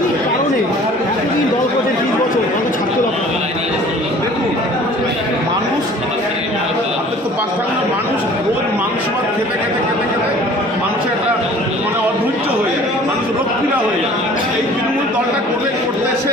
কি কারণে এতদিন দল করছে তিন বছর দলকে ছাত্র দেখুন, মানুষ আপনার তো বাস্তবে মানুষ রোজ মাংস ভাত খেতে খেতে খেতে খেতে মানুষের একটা মানে অধৈর্য হয়ে মানুষ রক্ষীরা হয়ে এই তৃণমূল দলটা করে করতে এসে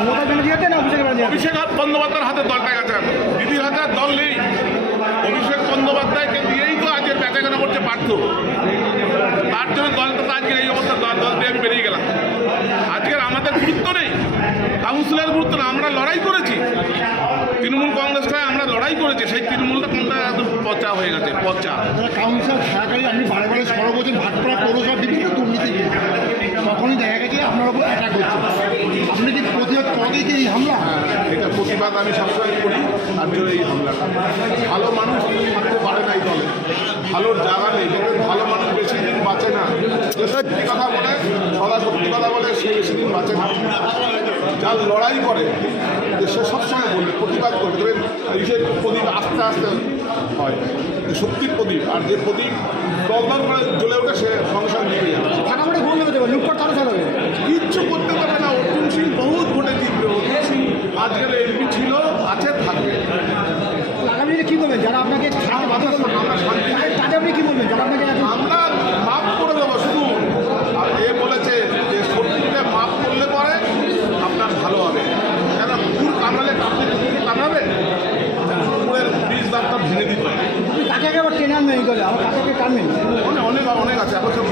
মমতা ব্যানার্জি হাতে না অভিষেকের ব্যানার্জি অভিষেক বন্দ্যোপাধ্যায়ের হাতে দলটা গেছে দিদির হাতে দল নেই। অভিষেক বন্দ্যোপাধ্যায়কে দিয়েই তো আজকে বেচাকেনা করছে পার্থ। তার জন্য দলটা তো আজকের এই অবস্থা দল দল দিয়ে আমি বেরিয়ে গেলাম। আজকের আমাদের গুরুত্ব নেই। কাউন্সিলের গুরুত্ব না আমরা লড়াই করেছি। তৃণমূল কংগ্রেসটা আমরা লড়াই করেছি। সেই তৃণমূলটা কোনটা পচা হয়ে গেছে? পচা। কাউন্সিল থাকাকালীন আপনি বারে বারে সরব হচ্ছেন। ভাটপাড়া পৌরসভা বিভিন্ন দুর্নীতি তখনই দেখা গেছে আপনার উপর অ্যাটাক হচ্ছে আপনি কি প্রতিবাদ করাতেই কি এই হামলা এটা প্রতিবাদ আমি সবসময় করি আর জন্য এই হামলাটা। ভালো মানুষ থাকতে পারে না এই দলে। ভালোর জায়গা নেই ভালো মানুষ বেশি দিন বাঁচে না, যে সত্যি কথা বলে, সদা সত্যি কথা বলে, সে বেশি দিন বাঁচে না। যার লড়াই করে সে সবসময় বলবে, প্রতিবাদ করবে। দেখবেন এই যে প্রদীপ আস্তে আস্তে হয়, যে সত্যির প্রদীপ, আর যে প্রদীপ দল করে অনেক অনেক অনেক আছে। এখন সব